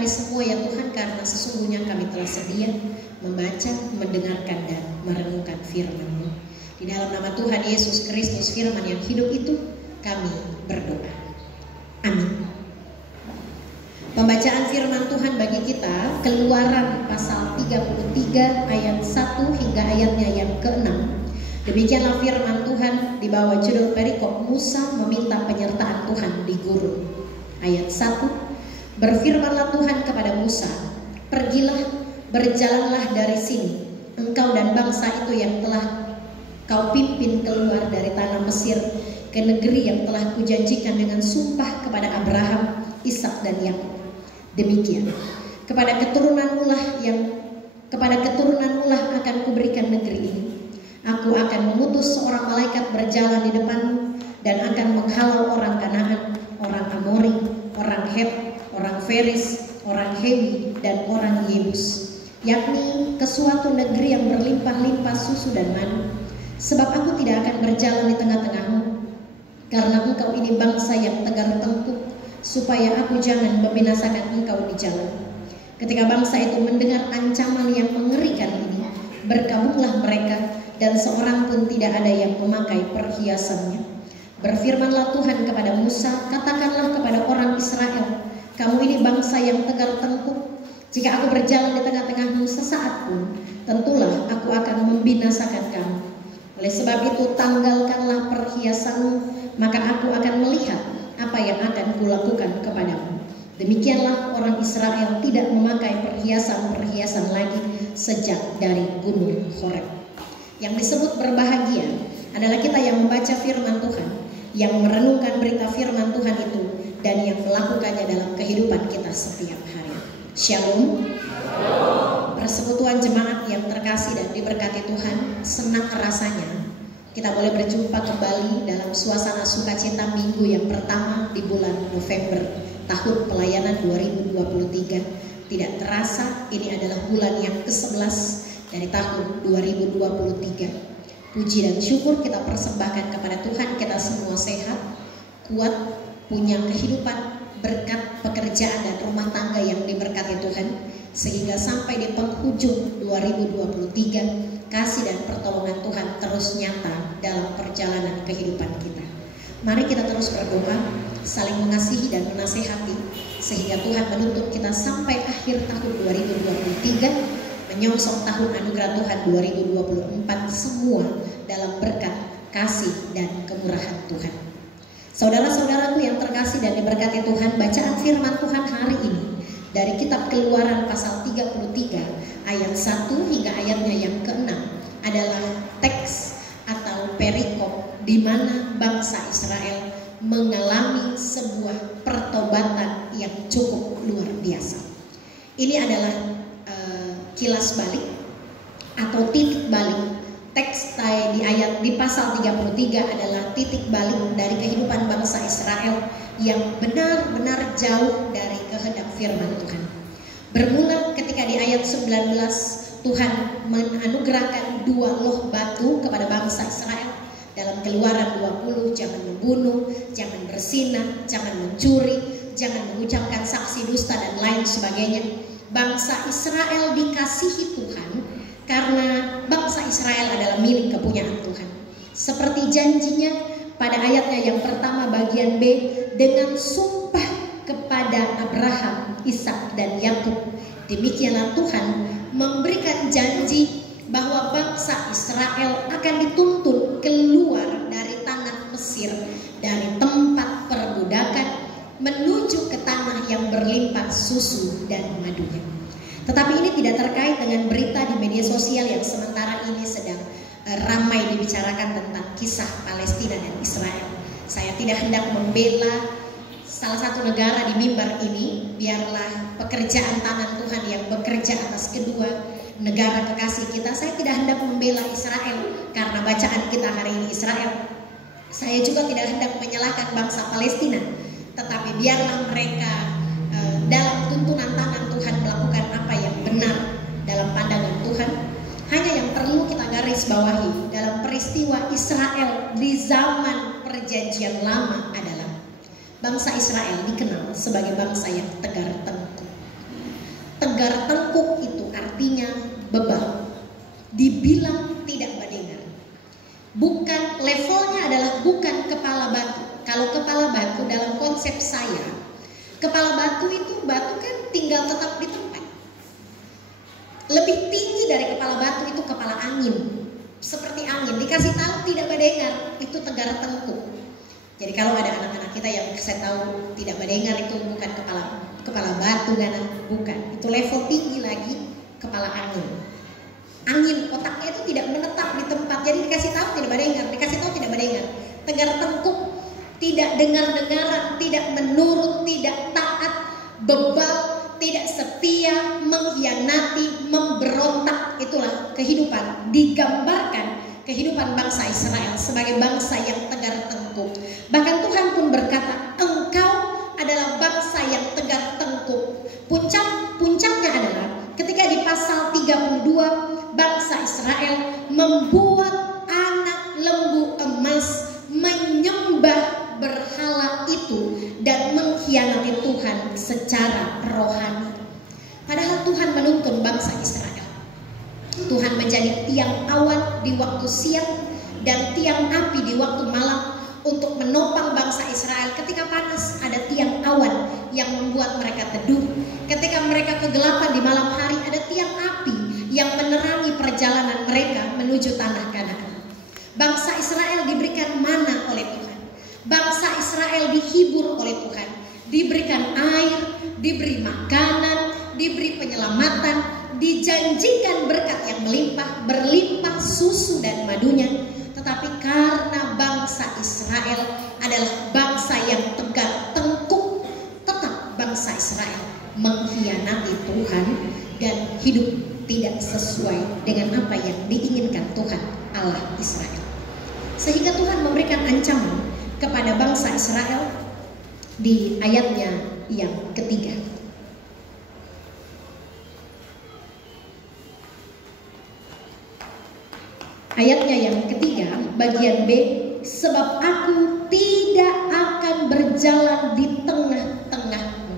kami semua ya Tuhan, karena sesungguhnya kami telah sedia membaca, mendengarkan, dan merenungkan firman-Mu. Di dalam nama Tuhan Yesus Kristus, firman yang hidup itu, kami berdoa. Amin. Pembacaan firman Tuhan bagi kita, Keluaran pasal 33 ayat 1 hingga ayatnya yang ke-6. Demikianlah firman Tuhan di bawah judul perikop Musa meminta penyertaan Tuhan di gurun. Ayat 1, berfirmanlah Tuhan kepada Musa, pergilah, berjalanlah dari sini, engkau dan bangsa itu yang telah kau pimpin keluar dari tanah Mesir ke negeri yang telah kujanjikan dengan sumpah kepada Abraham, Ishak dan Yakub. Demikian, kepada keturunanmu lah akan kuberikan negeri ini. Aku akan mengutus seorang malaikat berjalan di depanmu dan akan menghalau orang Kanaan, orang Amori, orang Het, orang Feris, orang Hewi, dan orang Yebus, yakni ke suatu negeri yang berlimpah-limpah susu dan madu. Sebab aku tidak akan berjalan di tengah-tengahmu, karena engkau ini bangsa yang tegar tengkuk, supaya aku jangan membinasakan engkau di jalan. Ketika bangsa itu mendengar ancaman yang mengerikan ini, berkabunglah mereka, dan seorang pun tidak ada yang memakai perhiasannya. Berfirmanlah Tuhan kepada Musa, katakanlah kepada orang Israel, kamu ini bangsa yang tegar tengkuk. Jika aku berjalan di tengah-tengahmu sesaat pun, tentulah aku akan membinasakan kamu. Oleh sebab itu tanggalkanlah perhiasanmu, maka aku akan melihat apa yang akan kulakukan kepadamu. Demikianlah orang Israel tidak memakai perhiasan-perhiasan lagi sejak dari gunung Horeb. Yang disebut berbahagia adalah kita yang membaca firman Tuhan, yang merenungkan berita firman Tuhan itu, dan yang melakukannya dalam kehidupan kita setiap hari. Shalom. Persekutuan jemaat yang terkasih dan diberkati Tuhan, senang rasanya kita boleh berjumpa kembali dalam suasana sukacita minggu yang pertama di bulan November tahun pelayanan 2023. Tidak terasa ini adalah bulan yang ke-11 dari tahun 2023. Puji dan syukur kita persembahkan kepada Tuhan, kita semua sehat, kuat, punya kehidupan, berkat pekerjaan dan rumah tangga yang diberkati Tuhan, sehingga sampai di penghujung 2023 kasih dan pertolongan Tuhan terus nyata dalam perjalanan kehidupan kita. Mari kita terus berdoa, saling mengasihi dan menasehati, sehingga Tuhan menuntut kita sampai akhir tahun 2023, menyongsong tahun anugerah Tuhan 2024 semua dalam berkat, kasih, dan kemurahan Tuhan. Saudara-saudaraku yang terkasih dan diberkati Tuhan, bacaan firman Tuhan hari ini dari kitab Keluaran pasal 33 ayat 1 hingga ayatnya yang ke-6 adalah teks atau perikop di mana bangsa Israel mengalami sebuah pertobatan yang cukup luar biasa. Ini adalah kilas balik atau titik balik. Teks di pasal 33 adalah titik balik dari kehidupan bangsa Israel yang benar-benar jauh dari kehendak firman Tuhan. Bermula ketika di ayat 19 Tuhan menganugerahkan 2 loh batu kepada bangsa Israel. Dalam Keluaran 20, jangan membunuh, jangan berzinah, jangan mencuri, jangan mengucapkan saksi dusta dan lain sebagainya. Bangsa Israel dikasihi Tuhan karena bangsa Israel adalah milik kepunyaan Tuhan. Seperti janjinya pada ayatnya yang pertama bagian B, dengan sumpah kepada Abraham, Ishak dan Yakub. Demikianlah Tuhan memberikan janji bahwa bangsa Israel akan dituntun keluar dari tanah Mesir, dari tempat perbudakan, menuju ke tanah yang berlimpah susu dan madunya. Tetapi ini tidak terkait dengan berita di media sosial yang sementara ini sedang ramai dibicarakan tentang kisah Palestina dan Israel. Saya tidak hendak membela salah satu negara di mimbar ini. Biarlah pekerjaan tangan Tuhan yang bekerja atas kedua negara kekasih kita. Saya tidak hendak membela Israel karena bacaan kita hari ini Israel. Saya juga tidak hendak menyalahkan bangsa Palestina, tetapi biarlah mereka dalam tuntunan tangan Tuhan melakukan apa yang benar dalam pandangan Tuhan. Hanya yang perlu kita garis bawahi dalam peristiwa Israel di zaman perjanjian lama adalah bangsa Israel dikenal sebagai bangsa yang tegar tengkuk. tegar tengkuk itu artinya bebal. Dibilang tidak berdengar. Bukan, levelnya adalah bukan kepala batu. Kalau kepala batu dalam konsep saya, kepala batu itu, batu kan tinggal tetap di tempat. Lebih tinggi dari kepala batu itu kepala angin. Seperti angin, dikasih tahu tidak berdengar, itu tegar tengkuk. Jadi kalau ada anak-anak kita yang saya tahu tidak berdengar, itu bukan kepala batu kan, bukan. Itu level tinggi lagi, kepala angin. Angin otaknya itu tidak menetap di tempat, jadi dikasih tahu tidak berdengar, dikasih tahu tidak berdengar. Tegar tengkuk, tidak dengar-dengaran, tidak menurut, tidak taat, bebal, tidak setia, mengkhianati, memberontak. Itulah kehidupan, digambarkan kehidupan bangsa Israel sebagai bangsa yang tegar tengkuk. Bahkan Tuhan pun berkata, engkau adalah bangsa yang tegar tengkuk. Puncaknya adalah ketika di pasal 32, bangsa Israel membuat anak lembu emas, menyembah berhala itu dan mengkhianati Tuhan secara rohani. Padahal Tuhan menuntun bangsa Israel. Tuhan menjadi tiang awan di waktu siang dan tiang api di waktu malam untuk menopang bangsa Israel. Ketika panas, ada tiang awan yang membuat mereka teduh. Ketika mereka kegelapan di malam hari, ada tiang api yang menerangi perjalanan mereka menuju tanah Kanaan. Bangsa Israel diberikan mana oleh Tuhan. Bangsa Israel dihibur oleh Tuhan, diberikan air, diberi makanan, diberi penyelamatan, dijanjikan berkat yang melimpah, berlimpah susu dan madunya. Tetapi karena bangsa Israel adalah bangsa yang tegar tengkuk, tetap bangsa Israel mengkhianati Tuhan dan hidup tidak sesuai dengan apa yang diinginkan Tuhan Allah Israel. Sehingga Tuhan memberikan ancaman kepada bangsa Israel di ayatnya yang ketiga. Ayatnya yang ketiga, bagian B, sebab aku tidak akan berjalan di tengah-tengahmu.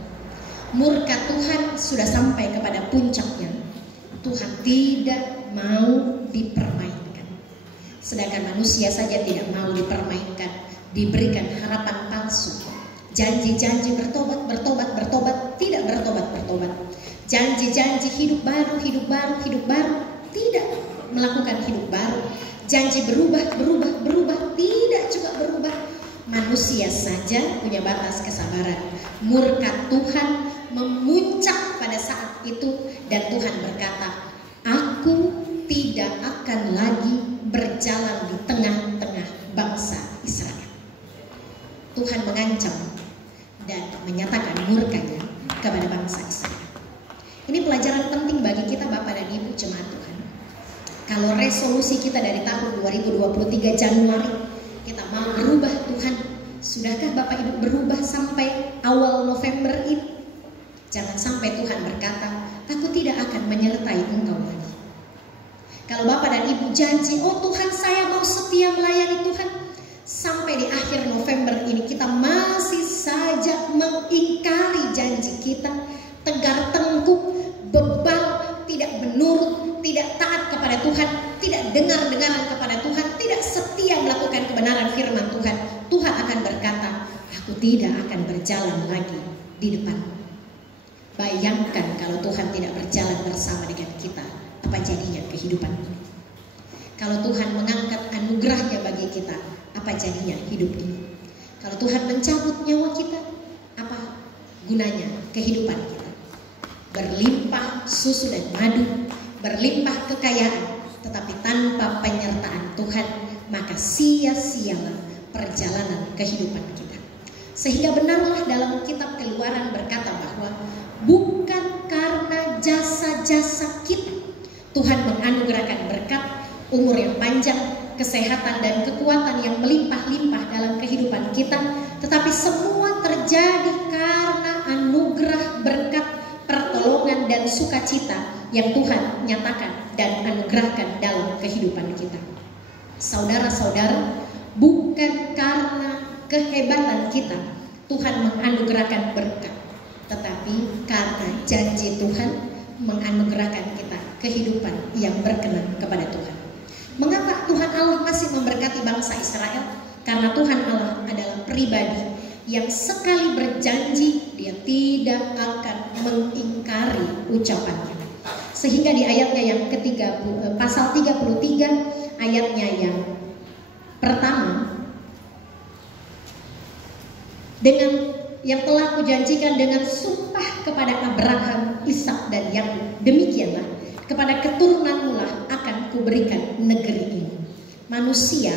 Murka Tuhan sudah sampai kepada puncaknya. Tuhan tidak mau dipermainkan. Sedangkan manusia saja tidak mau dipermainkan, diberikan harapan palsu. Janji-janji bertobat, tidak bertobat. Janji-janji hidup baru, tidak melakukan hidup baru. Janji berubah, tidak juga berubah. Manusia saja punya batas kesabaran. Murka Tuhan memuncak pada saat itu dan Tuhan berkata, aku tidak akan lagi berjalan di tengah-tengah bangsa Israel. Tuhan mengancam dan menyatakan murkanya kepada bangsa Israel. Ini pelajaran penting bagi kita Bapak dan Ibu jemaat Tuhan. Kalau resolusi kita dari tahun 2023 Januari, kita mau berubah Tuhan, sudahkah Bapak Ibu berubah sampai awal November ini? Jangan sampai Tuhan berkata, aku tidak akan menyertai engkau lagi. Kalau Bapak dan Ibu janji, oh Tuhan saya mau setia melayani Tuhan, sampai di akhir November ini kita masih saja mengingkari janji kita, tegar tengkuk, bebal, tidak menurut, tidak taat kepada Tuhan, tidak dengar-dengaran kepada Tuhan, tidak setia melakukan kebenaran firman Tuhan, Tuhan akan berkata, aku tidak akan berjalan lagi di depan. Bayangkan kalau Tuhan tidak berjalan bersama dengan kita, apa jadinya kehidupan ini? Kalau Tuhan mengangkat anugerahnya bagi kita, apa jadinya hidup ini? Kalau Tuhan mencabut nyawa kita, apa gunanya kehidupan kita? Berlimpah susu dan madu, berlimpah kekayaan, tetapi tanpa penyertaan Tuhan, maka sia-sialah perjalanan kehidupan kita. Sehingga benarlah dalam kitab Keluaran berkata bahwa bukan karena jasa-jasa kita Tuhan menganugerahkan berkat, umur yang panjang, kesehatan dan kekuatan yang melimpah-limpah dalam kehidupan kita, tetapi semua terjadi karena anugerah, berkat, pertolongan dan sukacita yang Tuhan nyatakan dan anugerahkan dalam kehidupan kita. Saudara-saudara, bukan karena kehebatan kita Tuhan menganugerahkan berkat, tetapi karena janji Tuhan menganugerahkan kita kehidupan yang berkenan kepada Tuhan. Mengapa Tuhan Allah masih memberkati bangsa Israel? Karena Tuhan Allah adalah pribadi yang sekali berjanji dia tidak akan mengingkari ucapannya. Sehingga di ayatnya yang pasal 33 ayatnya yang pertama, dengan yang telah kujanjikan dengan sumpah kepada Abraham, Ishak dan Yakub, demikianlah kepada keturunanmu lah akan kuberikan negeri ini. Manusia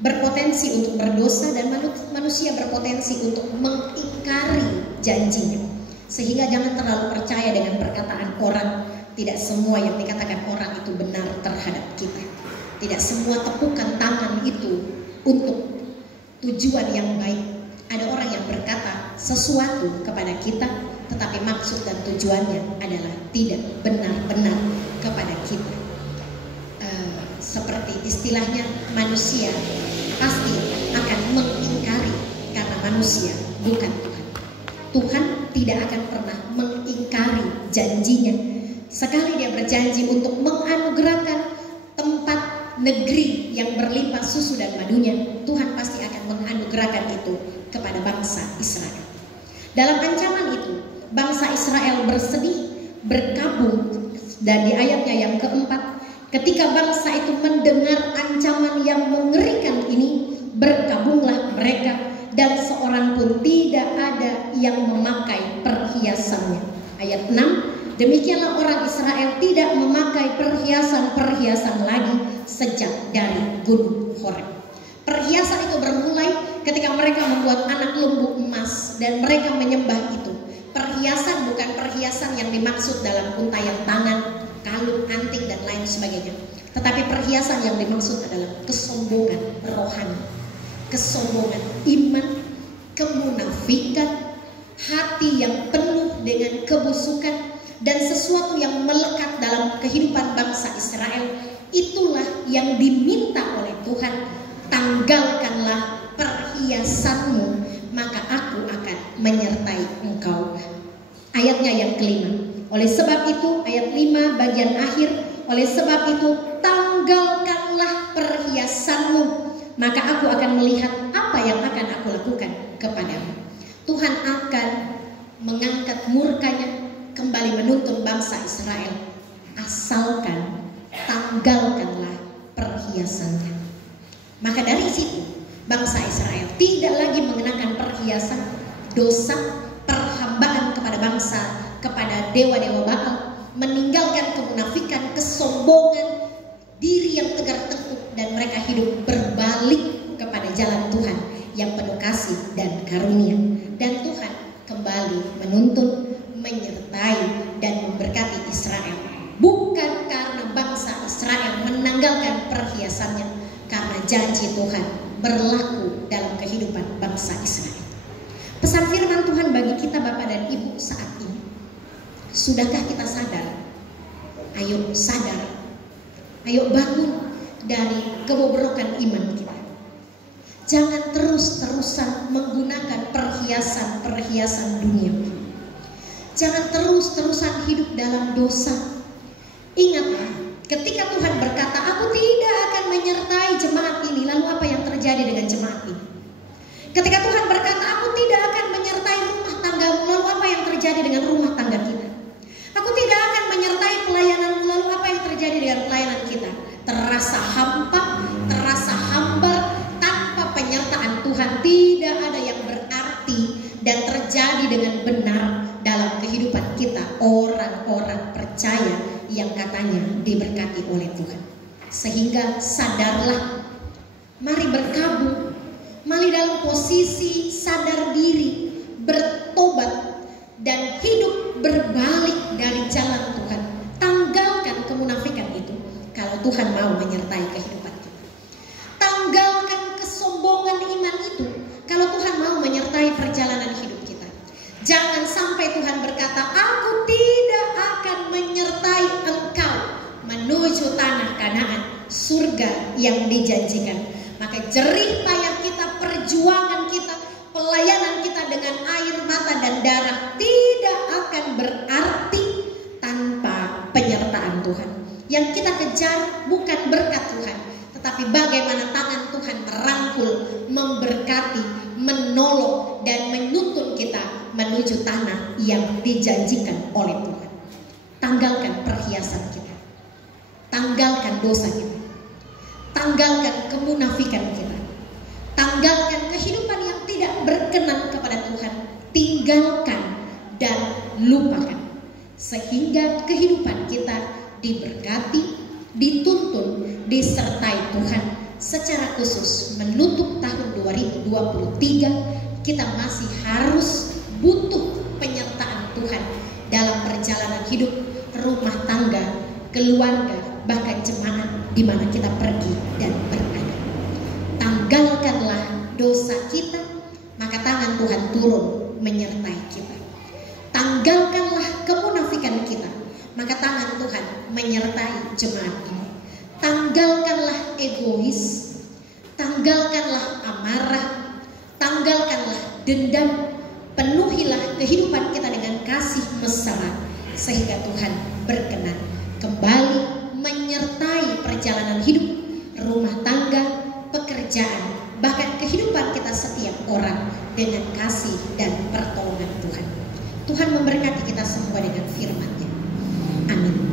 berpotensi untuk berdosa dan manusia berpotensi untuk mengingkari janjinya. Sehingga jangan terlalu percaya dengan perkataan orang. Tidak semua yang dikatakan orang itu benar terhadap kita. Tidak semua tepukan tangan itu untuk tujuan yang baik. Ada orang yang berkata sesuatu kepada kita, tetapi maksud dan tujuannya adalah tidak benar-benar kepada kita. Seperti istilahnya, manusia pasti akan mengingkari karena manusia bukan Tuhan. Tuhan tidak akan pernah mengingkari janjinya. Sekali dia berjanji untuk menganugerahkan tempat negeri yang berlimpah susu dan madunya, Tuhan pasti akan menganugerahkan itu kepada bangsa Israel. Dalam ancaman itu, bangsa Israel bersedih, berkabung, dan di ayatnya yang keempat, ketika bangsa itu mendengar ancaman yang mengerikan ini, berkabunglah mereka, dan seorang pun tidak ada yang memakai perhiasannya. Ayat 6, demikianlah orang Israel tidak memakai perhiasan-perhiasan lagi sejak dari Gunung Horeb. Perhiasan itu bermulai ketika mereka membuat anak lembu emas dan mereka menyembah itu. Perhiasan bukan perhiasan yang dimaksud dalam untayan tangan, kalung, anting dan lain sebagainya. Tetapi perhiasan yang dimaksud adalah kesombongan rohani, kesombongan iman, kemunafikan, hati yang penuh dengan kebusukan, dan sesuatu yang melekat dalam kehidupan bangsa Israel. Itulah yang diminta oleh Tuhan. Tanggalkanlah perhiasanmu, maka aku akan menyertai engkau. Ayatnya yang kelima. Oleh sebab itu, ayat 5 bagian akhir, oleh sebab itu tanggalkanlah perhiasanmu, maka aku akan melihat apa yang akan aku lakukan kepadamu. Tuhan akan mengangkat murkanya kembali menuntun bangsa Israel, asalkan tanggalkanlah perhiasannya. Maka dari situ bangsa Israel tidak lagi mengenakan perhiasan dosa, perhambaan kepada bangsa, kepada dewa-dewa Baal, meninggalkan kemunafikan, kesombongan, diri yang tegar tengkuk, dan mereka hidup berbalik kepada jalan Tuhan yang penuh kasih dan karunia. Dan Tuhan kembali menuntun, menyertai dan memberkati Israel, bukan karena bangsa Israel menanggalkan perhiasannya, karena janji Tuhan berlaku dalam kehidupan bangsa Israel. Pesan firman Tuhan bagi kita Bapak dan Ibu saat ini, sudahkah kita sadar? Ayo sadar, ayo bangun dari kebobrokan iman kita. Jangan terus-terusan menggunakan perhiasan-perhiasan dunia. Jangan terus-terusan hidup dalam dosa. Ingatlah, ketika Tuhan berkata, aku tidak akan menyertai jemaat ini, lalu apa yang terjadi dengan jemaat ini? Ketika Tuhan berkata, aku tidak akan menyertai rumah tanggamu, lalu apa yang terjadi dengan rumah tangga kita? Aku tidak akan menyertai pelayananmu, lalu apa yang terjadi dengan pelayanan kita? Terasa hampa, terasa hambar, tanpa penyertaan Tuhan tidak ada yang berarti dan terjadi dengan benar dalam kehidupan kita, orang-orang percaya yang katanya diberkati oleh Tuhan. Sehingga sadarlah, mari berkabung, mari dalam posisi sadar diri, bertobat dan hidup berbalik dari jalan Tuhan. Tanggalkan kemunafikan itu kalau Tuhan mau menyertai kehidupan kita. Tanggalkan kesombongan iman itu kalau Tuhan mau menyertai perjalanan hidup kita. Jangan sampai Tuhan berkata, aku tidak akan menyertai engkau menuju tanah Kanaan, surga yang dijanjikan. Maka jerih payah kita, perjuangan kita, pelayanan kita dengan air mata dan darah tidak akan berarti tanpa tangan Tuhan. Yang kita kejar bukan berkat Tuhan, tetapi bagaimana tangan Tuhan merangkul, memberkati, menolong, dan menuntun kita menuju tanah yang dijanjikan oleh Tuhan. Tanggalkan perhiasan kita, tanggalkan dosa kita, tanggalkan kemunafikan kita, tanggalkan kehidupan yang tidak berkenan kepada Tuhan, tinggalkan dan lupakan, sehingga kehidupan kita diberkati, dituntun, disertai Tuhan. Secara khusus menutup tahun 2023, kita masih harus butuh penyertaan Tuhan dalam perjalanan hidup, rumah tangga, keluarga, bahkan jemaat di mana kita pergi dan berada. Tanggalkanlah dosa kita, maka tangan Tuhan turun menyertai kita. Tanggalkanlah kemunafikan kita, maka tangan Tuhan menyertai jemaat ini. Tanggalkanlah egois, tanggalkanlah amarah, tanggalkanlah dendam, penuhilah kehidupan kita dengan kasih mesra, sehingga Tuhan berkenan kembali menyertai perjalanan hidup, rumah tangga, pekerjaan, bahkan kehidupan kita setiap orang dengan kasih dan pertolongan Tuhan. Tuhan memberkati kita semua dengan firman-Nya. Amin.